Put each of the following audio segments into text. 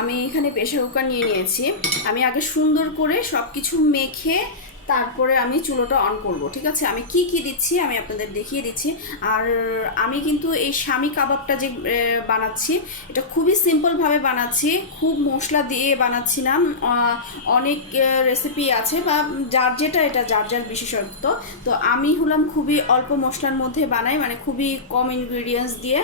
আমি এখানে pressure cooker নিয়ে নিয়েছি। আমি আগে সুন্দর করে সব কিছু মেখে তারপরে আমি চুলোটা অন করব, ঠিক আছে। আমি কি কি দিচ্ছি আমি আপনাদের দেখিয়ে দিচ্ছি। আর আমি কিন্তু এই স্বামী কাবাবটা যে বানাচ্ছি, এটা খুবই সিম্পলভাবে বানাচ্ছি, খুব মশলা দিয়ে বানাচ্ছি না। অনেক রেসিপি আছে বা যার যেটা, এটা যার যার বিশেষত্ব। তো আমি হলাম খুবই অল্প মশলার মধ্যে বানাই, মানে খুবই কম ইনগ্রিডিয়েন্টস দিয়ে।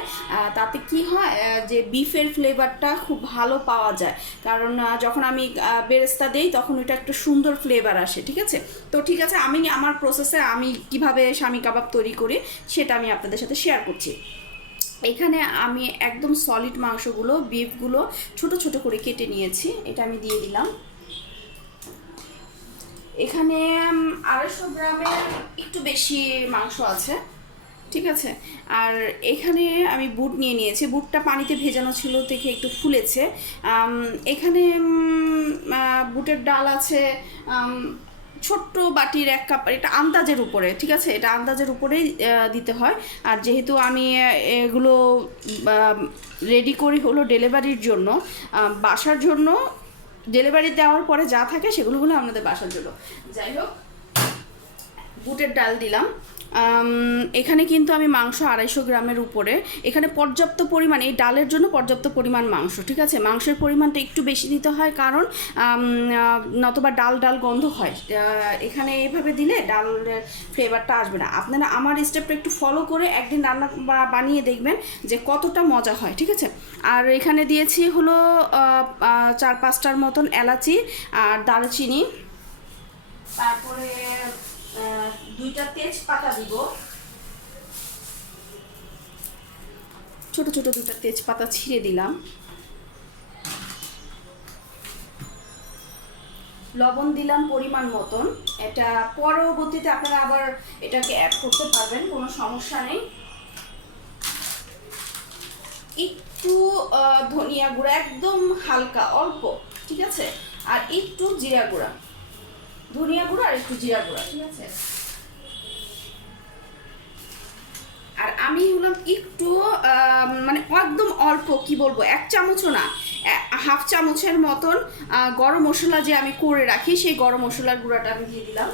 তাতে কি হয় যে বিফের ফ্লেভারটা খুব ভালো পাওয়া যায়, কারণ যখন আমি বেরেস্তা দেই তখন ওইটা একটা সুন্দর ফ্লেভার আসে, ঠিক আছে। তো ঠিক আছে, আমি আমার প্রসেসে আমি কিভাবে স্বামী কাবাব তৈরি করি সেটা আমি আপনাদের সাথে শেয়ার করছি। এখানে আমি একদম সলিড মাংসগুলো, বিফগুলো ছোট ছোট করে কেটে নিয়েছি, এটা আমি দিয়ে দিলাম। এখানে 250 গ্রামের একটু বেশি মাংস আছে, ঠিক আছে। আর এখানে আমি বুট নিয়ে নিয়েছি, বুটটা পানিতে ভেজানো ছিল থেকে একটু ফুলেছে। এখানে বুটের ডাল আছে ছোট্ট বাটির 1 কাপ, এটা আন্দাজের উপরে, ঠিক আছে, এটা আন্দাজের উপরেই দিতে হয়। আর যেহেতু আমি এগুলো রেডি করি হলো ডেলিভারির জন্য, বাসার জন্য, ডেলিভারি দেওয়ার পরে যা থাকে সেগুলো হলো আমাদের বাসার জন্য। যাই হোক, বুটের ডাল দিলাম। এখানে কিন্তু আমি মাংস 250 গ্রামের উপরে, এখানে পর্যাপ্ত পরিমাণ, এই ডালের জন্য পর্যাপ্ত পরিমাণ মাংস, ঠিক আছে। মাংসের পরিমাণটা একটু বেশি দিতে হয়, কারণ নতবা ডাল ডাল গন্ধ হয়। এখানে এইভাবে দিলে ডালের ফ্লেভারটা আসবে না। আপনারা আমার স্টেপটা একটু ফলো করে একদিন রান্না বানিয়ে দেখবেন যে কতটা মজা হয়, ঠিক আছে। আর এখানে দিয়েছি হলো 4-5টার মতন এলাচি আর দারুচিনি, তারপরে 2টা তেজপাতা দিব, ছোট ছোট 2টা তেজপাতা ছিঁড়ে দিলাম। লবণ দিলাম পরিমাণ মতন, এটা পরবর্তীতে আপনারা আবার এটাকে অ্যাড করতে পারবেন, কোনো সমস্যা নেই। একটু ধনিয়া গুঁড়া, একদম হালকা অল্প, ঠিক আছে। আর একটু জিরা গুঁড়া, ধনিয়া গুঁড়া আর একটু জিরা গুঁড়া, ঠিক আছে। আর আমি হলাম একটু মানে একদম অল্প, কি বলবো, 1 চামচও না, 1/2 চামচের মতন গরম মশলা যে আমি করে রাখি, সেই গরম মশলার গুঁড়াটা আমি দিয়ে দিলাম।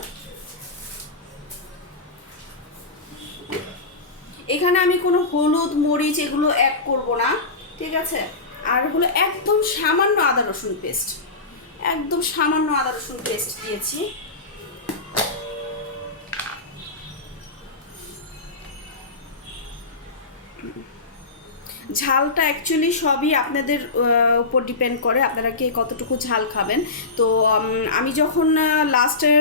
এখানে আমি কোনো হলুদ মরিচ এগুলো অ্যাড করব না, ঠিক আছে। আর হলো একদম সামান্য আদা রসুন পেস্ট, একদম সামান্য আদা রসুন পেস্ট দিয়েছি। ঝালটা অ্যাকচুয়ালি সবই আপনাদের উপর ডিপেন্ড করে, আপনারা কে কতটুকু ঝাল খাবেন। তো আমি যখন লাস্টের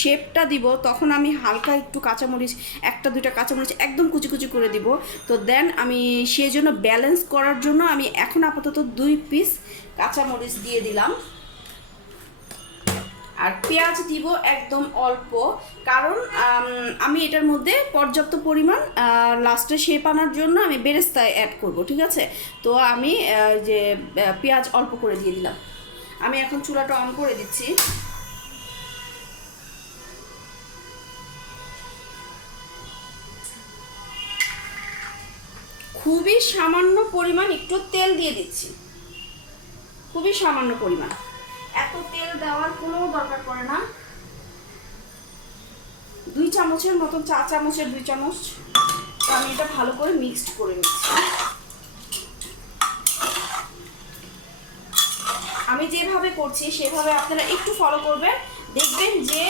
শেপটা দিব তখন আমি হালকা একটু কাঁচামরিচ, 1-2টা কাঁচামরিচ একদম কুচি কুচি করে দিব। তো দেন আমি সেই জন্য ব্যালেন্স করার জন্য আমি এখন আপাতত 2 পিস কাঁচামরিচ দিয়ে দিলাম। আর পেঁয়াজ দিব একদম অল্প, কারণ আমি এটার মধ্যে পর্যাপ্ত পরিমাণ লাস্টে শেপ আনার জন্য আমি বেরেস্তায় অ্যাড করব, ঠিক আছে। তো আমি যে পেঁয়াজ অল্প করে দিয়ে দিলাম। আমি এখন চুলাটা অন করে দিচ্ছি। খুবই সামান্য পরিমাণ একটু তেল দিয়ে দিচ্ছি, খুবই সামান্য পরিমাণ, এত তেল দেওয়ার কোনো দরকার পড়ে না। 2 চামচের মতন, 4 চামচের 2 চামচ। তো আমি এটা ভালো করে মিক্সড করে নিচ্ছি। আমি যেভাবে করছি সেভাবে আপনারা একটু ফলো করবেন, দেখবেন যে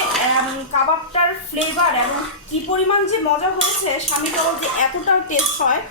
কাবাবটার ফ্লেভার এবং কি পরিমাণ যে মজা হয়েছে, স্বামী কাবাব যে এতটাও টেস্ট হয়।